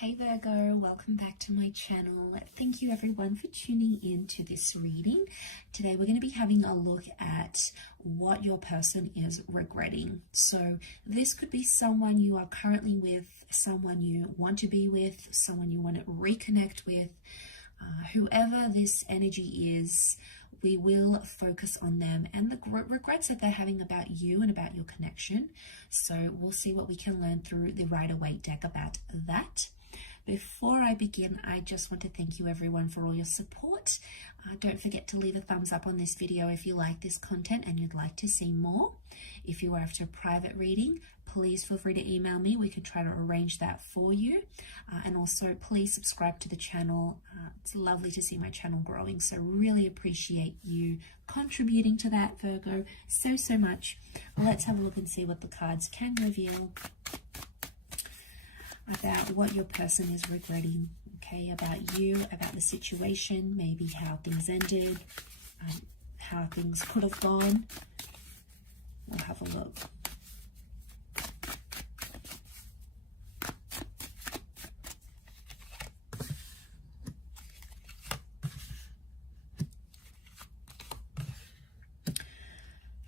Hey Virgo, welcome back to my channel. Thank you everyone for tuning in to this reading. Today we're going to be having a look at what your person is regretting. So this could be someone you are currently with, someone you want to be with, someone you want to reconnect with. Whoever this energy is, we will focus on them and the regrets that they're having about you and about your connection. So we'll see what we can learn through the Rider-Waite deck about that. Before I begin, I just want to thank you everyone for all your support. Don't forget to leave a thumbs up on this video if you like this content and you'd like to see more. If you are after a private reading, please feel free to email me. We can try to arrange that for you. And also please subscribe to the channel. It's lovely to see my channel growing, so really appreciate you contributing to that, Virgo, so much. Let's have a look and see what the cards can reveal about what your person is regretting, okay, about you, about the situation, maybe how things ended, how things could have gone. We'll have a look.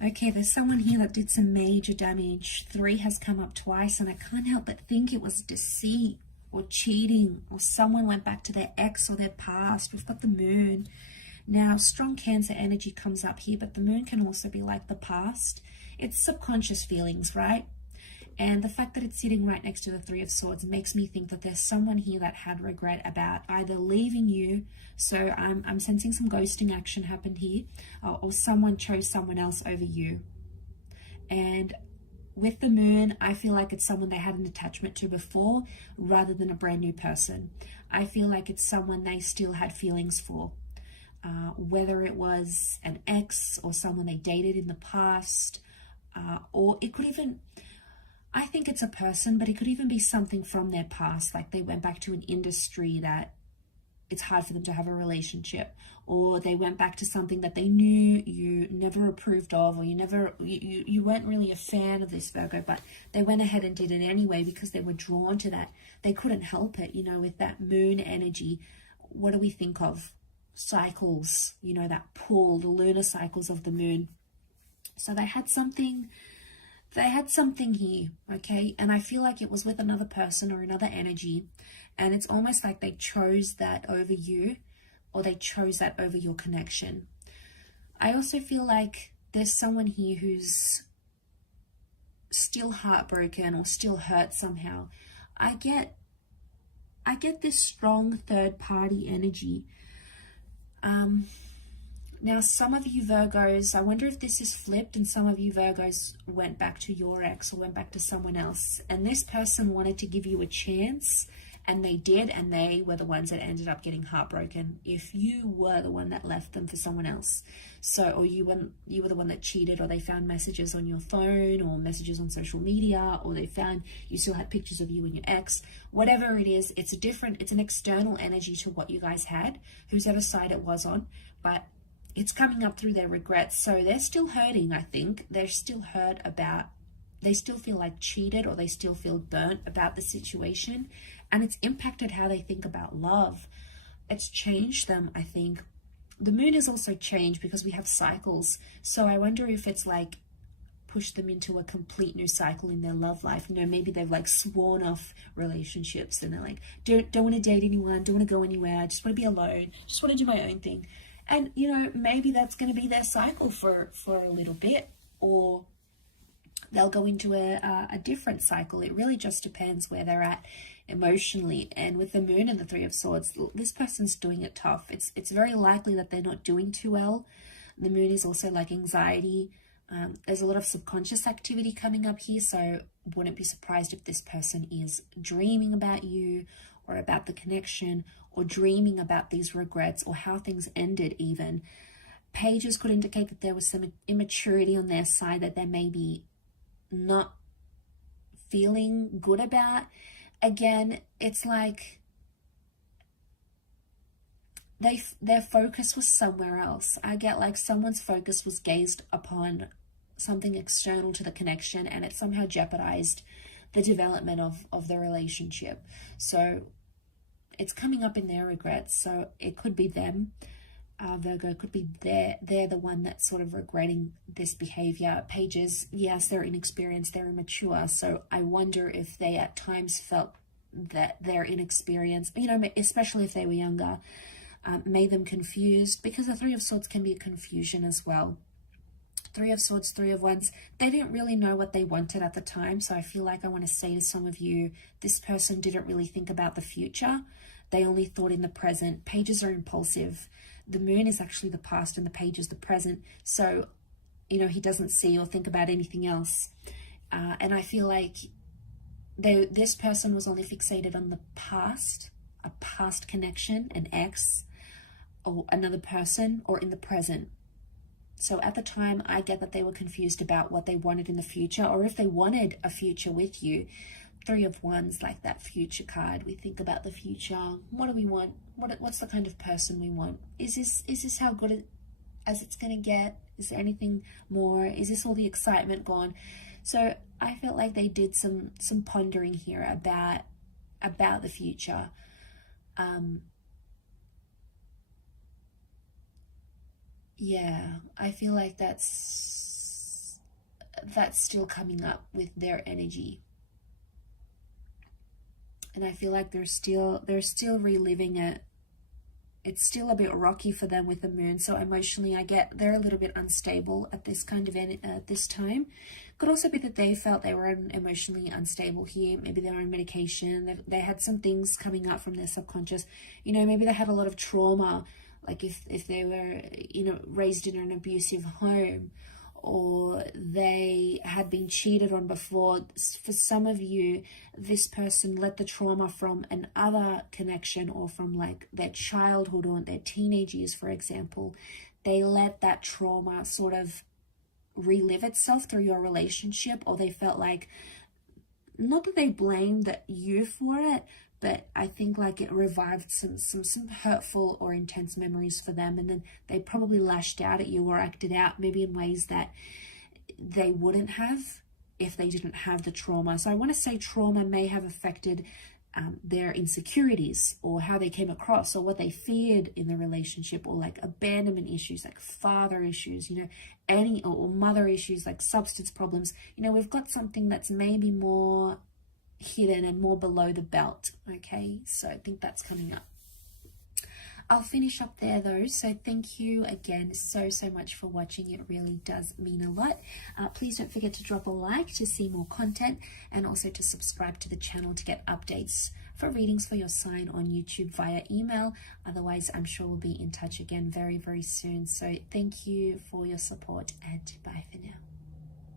Okay, there's someone here that did some major damage. 3 has come up twice, and I can't help but think it was deceit or cheating, or someone went back to their ex or their past. We've got the moon. Now, strong Cancer energy comes up here, but the moon can also be like the past. It's subconscious feelings, right? And the fact that it's sitting right next to the 3 of Swords makes me think that there's someone here that had regret about either leaving you, so I'm sensing some ghosting action happened here, or someone chose someone else over you. And with the moon, I feel like it's someone they had an attachment to before rather than a brand new person. I feel like it's someone they still had feelings for, whether it was an ex or someone they dated in the past, or it could even... I think it's a person, but it could even be something from their past, like they went back to an industry that it's hard for them to have a relationship, or they went back to something that they knew you never approved of, or you weren't really a fan of this, Virgo, but they went ahead and did it anyway because they were drawn to that. They couldn't help it, you know, with that moon energy. What do we think of? Cycles, you know, that pull, the lunar cycles of the moon. So they had something here, okay? And I feel like it was with another person or another energy, and it's almost like they chose that over you, or they chose that over your connection. I also feel like there's someone here who's still heartbroken or still hurt somehow. I get this strong third party energy. Now, some of you Virgos, I wonder if this is flipped and some of you Virgos went back to your ex or went back to someone else, and this person wanted to give you a chance, and they did, and they were the ones that ended up getting heartbroken if you were the one that left them for someone else. So, or you were the one that cheated, or they found messages on your phone or messages on social media, or they found you still had pictures of you and your ex. Whatever it is, it's an external energy to what you guys had, whosever side it was on, but it's coming up through their regrets. So they're still hurting, I think. They're still hurt about, they still feel like cheated, or they still feel burnt about the situation. And it's impacted how they think about love. It's changed them, I think. The moon has also changed because we have cycles. So I wonder if it's like pushed them into a complete new cycle in their love life. You know, maybe they've like sworn off relationships and they're like, don't want to date anyone, don't want to go anywhere, I just want to be alone, just want to do my own thing. And, you know, maybe that's going to be their cycle for a little bit, or they'll go into a different cycle. It really just depends where they're at emotionally. And with the moon and the 3 of Swords, this person's doing it tough. It's very likely that they're not doing too well. The moon is also like anxiety. There's a lot of subconscious activity coming up here, so wouldn't be surprised if this person is dreaming about you or about the connection, or dreaming about these regrets or how things ended even. Pages could indicate that there was some immaturity on their side that they may be not feeling good about. Again, it's like their focus was somewhere else. I get like someone's focus was gazed upon something external to the connection, and it somehow jeopardized the development of the relationship. So it's coming up in their regrets. So it could be them. Virgo, could be they're the one that's sort of regretting this behavior. Pages, yes, they're inexperienced, they're immature. So I wonder if they at times felt that their inexperience, you know, especially if they were younger, made them confused, because the Three of Swords can be a confusion as well. Three of Swords, Three of Wands, they didn't really know what they wanted at the time. So I feel like I want to say to some of you, this person didn't really think about the future. They only thought in the present. Pages are impulsive. The moon is actually the past and the page is the present. So, you know, he doesn't see or think about anything else. And I feel like this person was only fixated on the past, a past connection, an ex, or another person, or in the present. So at the time, I get that they were confused about what they wanted in the future, or if they wanted a future with you. Three of Wands, like that future card. We think about the future. What do we want? What's the kind of person we want? Is this how good as it's going to get? Is there anything more? Is this all the excitement gone? So I felt like they did some pondering here about the future. Yeah, I feel like that's still coming up with their energy. And I feel like they're still reliving it. It's still a bit rocky for them with the moon. So emotionally, I get they're a little bit unstable at this kind of this time. Could also be that they felt they were emotionally unstable here. Maybe they're on medication. They had some things coming up from their subconscious. You know, maybe they had a lot of trauma. Like if they were, you know, raised in an abusive home, or they had been cheated on before. For some of you, this person let the trauma from another connection, or from like their childhood or their teenage years, for example. They let that trauma sort of relive itself through your relationship, or they felt like, not that they blamed you for it, but I think like it revived some hurtful or intense memories for them, and then they probably lashed out at you or acted out maybe in ways that they wouldn't have if they didn't have the trauma. So I want to say trauma may have affected their insecurities, or how they came across, or what they feared in the relationship, or like abandonment issues, like father issues, you know, or mother issues, like substance problems. You know, we've got something that's maybe more hidden and more below the belt. Okay, so I think that's coming up. I'll finish up there though. So thank you again so much for watching. It really does mean a lot. Please don't forget to drop a like to see more content, and also to subscribe to the channel to get updates for readings for your sign on YouTube via email. Otherwise, I'm sure we'll be in touch again very soon. So thank you for your support, and bye for now.